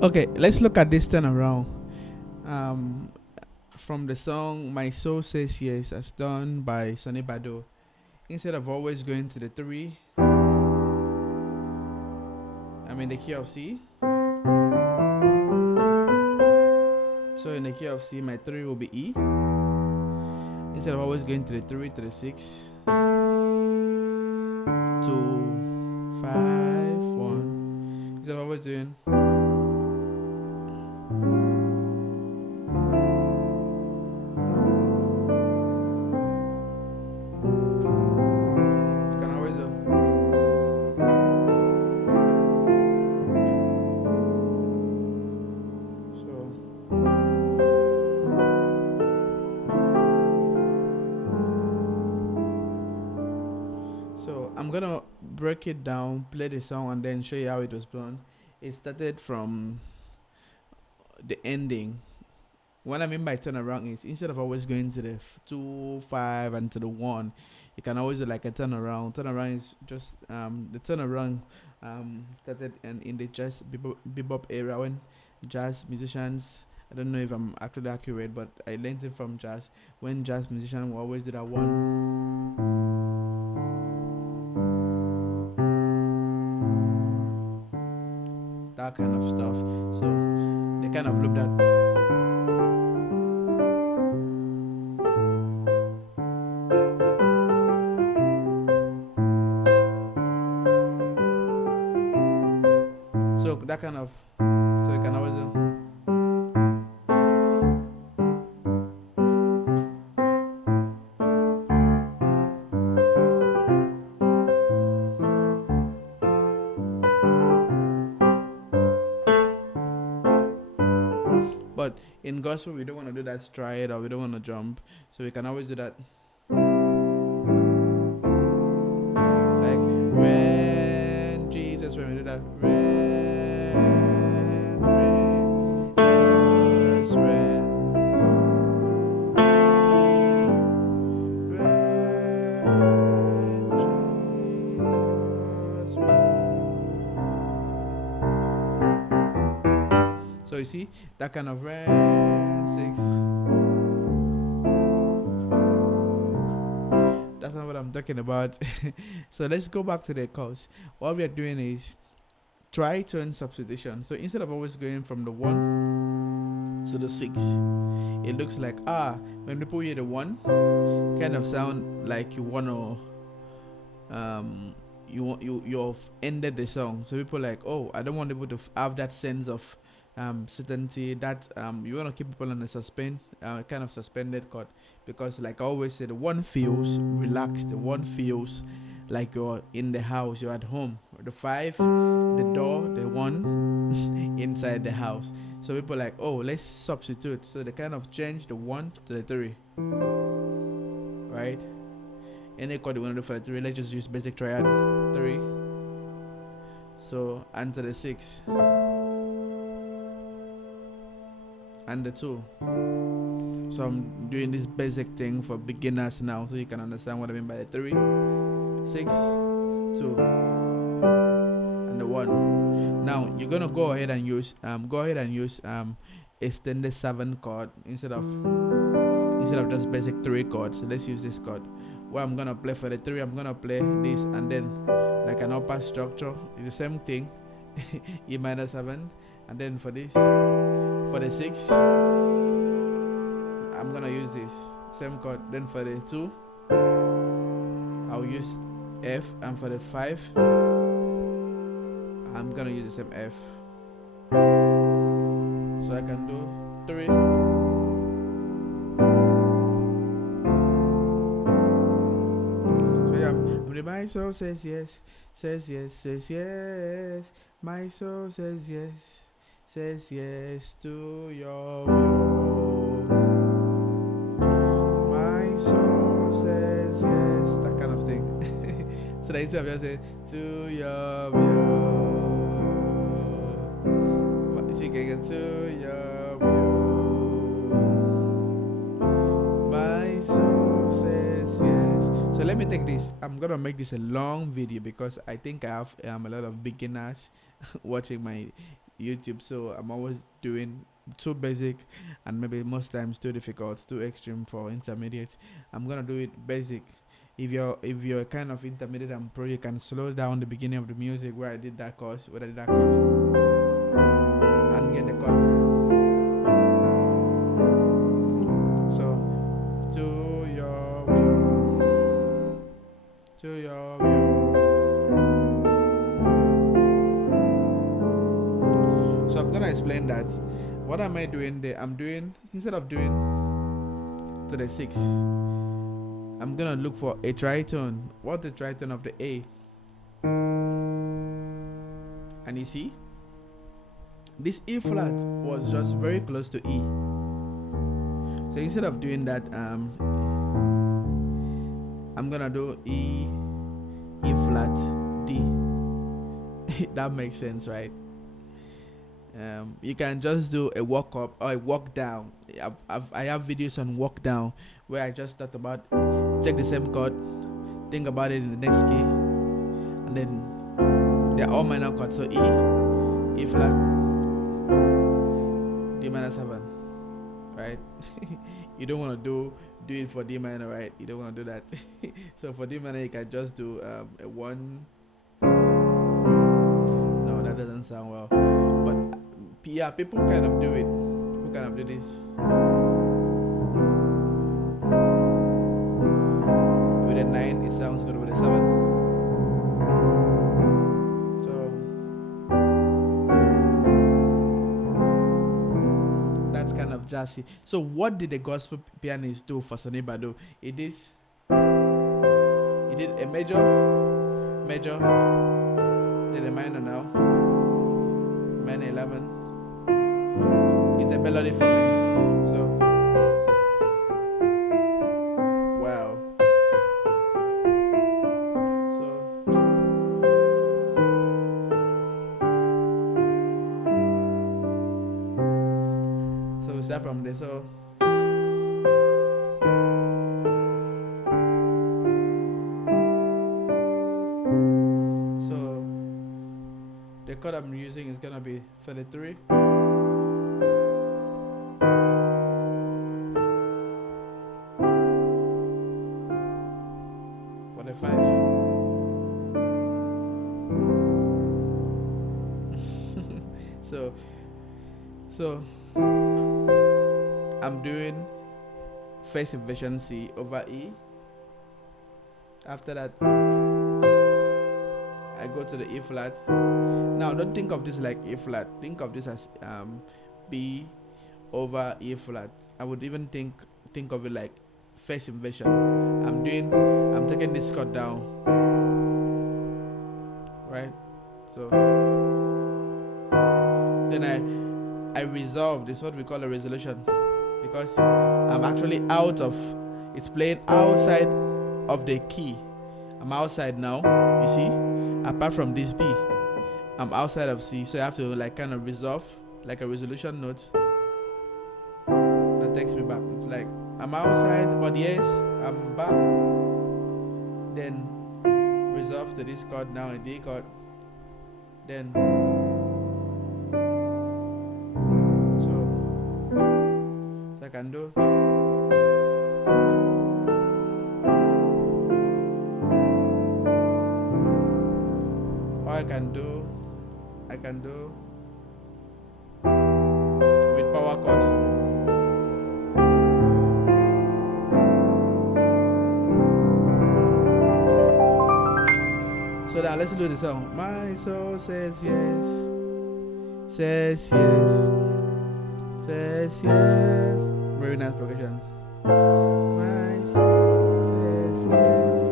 Okay, let's look at this turnaround. Um, from the song "My Soul Says Yes" as done by Sonie Badu. Instead of always going to the three, I'm in the key of C. So in the key of C, my three will be E. Instead of always going to the three to the six, to 5 1. Instead of always doing can always do. So I'm gonna break it down, play the song, and then show you how it was done. It started from the ending. What I mean by turnaround is instead of always going to the 2 5 and to the 1, you can always do like a turnaround. Turnaround is just the turnaround started in the jazz bebop era when jazz musicians. I don't know if I'm actually accurate, but I learned it from jazz. When jazz musicians will always do that that kind of stuff. So they kind of look that. So that kind of. So you can always do. But in gospel, we don't want to do that stride or we don't want to jump. So we can always do that. Like when Jesus, when we do that. So you see that kind of six. That's not what I'm talking about. So let's go back to the course. What we are doing is tritone substitution. So instead of always going from the 1 to the 6, it looks like when people hear the 1, kind of sound like you wanna you've ended the song. So people like, oh, I don't want people to have that sense of certainty that you want to keep people on a kind of suspended chord, because like I always say, the 1 feels relaxed, the 1 feels like you're in the house, you're at home. The 5, the door, the 1 inside the house. So people like, oh, let's substitute. So they kind of change the 1 to the 3, right? Any chord you want to do for the 3, let's just use basic triad 3. So and to the 6 and the 2. So I'm doing this basic thing for beginners now, so you can understand what I mean by the 3, 6, 2, and the 1. Now you're gonna go ahead and use extended 7 chord instead of just basic 3 chords. So let's use this chord. What I'm gonna play for the 3, I'm gonna play this, and then like an upper structure, it's the same thing. E minor 7, and then for this, for the 6, I'm gonna use this same chord. Then for the 2, I'll use F, and for the 5, I'm gonna use the same F. So I can do 3. My soul says yes, says yes, says yes. My soul says yes to your will. My soul says yes, that kind of thing. So that instead of just saying to your will, see again, to your will. My soul says yes. So let me take this. I'm gonna make this a long video because I think I have a lot of beginners watching my YouTube, so I'm always doing too basic, and maybe most times too difficult, too extreme for intermediate. I'm gonna do it basic. If you're kind of intermediate and pro, you can slow down the beginning of the music where I did that course, and get the chord. So to your will, to your will. So I'm gonna explain that. What am I doing there? I'm doing, instead of doing to the 6, I'm gonna look for a tritone. What's the tritone of the A? And you see, this E flat was just very close to E. So instead of doing that, I'm gonna do E flat, D. That makes sense, right? You can just do a walk up or a walk down. I have videos on walk down where I just thought about, take the same chord, think about it in the next key, and then they're all minor chords. So E flat, D minor 7, right? You don't want to do it for D minor, right? You don't want to do that. So for D minor, you can just do a 1. No, that doesn't sound well. But yeah, people kind of do it. People kind of do this. With a 9, it sounds good with a 7. So that's kind of jazzy. So what did the gospel pianist do for Sonie Badu? He did a major, then a minor now, minor 11. It's a melody for me. So wow. So we start from there. So the chord I'm using is gonna be 33. 45. So I'm doing first inversion C over E. After that, I go to the E flat. Now don't think of this like E flat. Think of this as B over E flat. I would even think of it like first inversion. I'm taking this chord down, right? So then I resolve. This is what we call a resolution, because I'm actually it's playing outside of the key. I'm outside now, you see, apart from this B, I'm outside of C, so I have to like kind of resolve, like a resolution note that takes me back. It's like I'm outside, but yes, I'm back. Then resolve to this chord, now a D chord. Then so I can do. I can do with power chords. So now let's do the song. My soul says yes, says yes, says yes. Very nice progression. My soul says yes,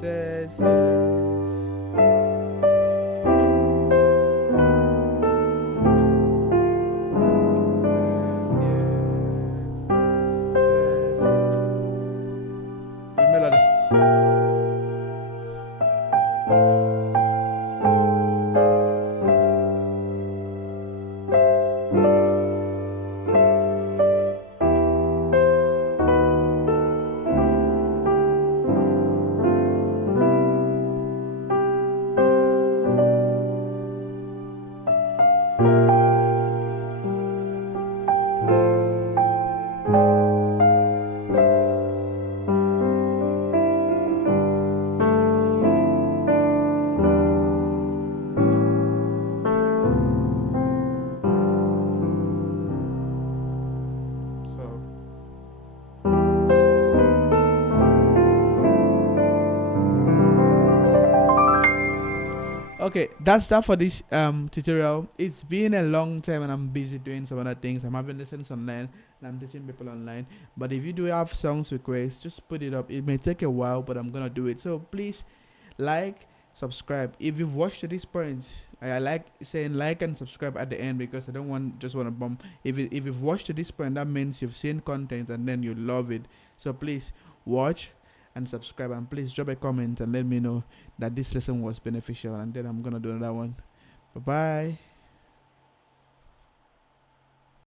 says yes. Okay, that's that for this tutorial. It's been a long time and I'm busy doing some other things. I'm having lessons online and I'm teaching people online. But if you do have songs requests, just put it up. It may take a while, but I'm gonna do it. So please like, subscribe. If you've watched to this point, I like saying like and subscribe at the end because I don't want to bump. If you've watched to this point, that means you've seen content and then you love it. So please watch and subscribe, and please drop a comment and let me know that this lesson was beneficial, and then I'm gonna do another one. Bye bye.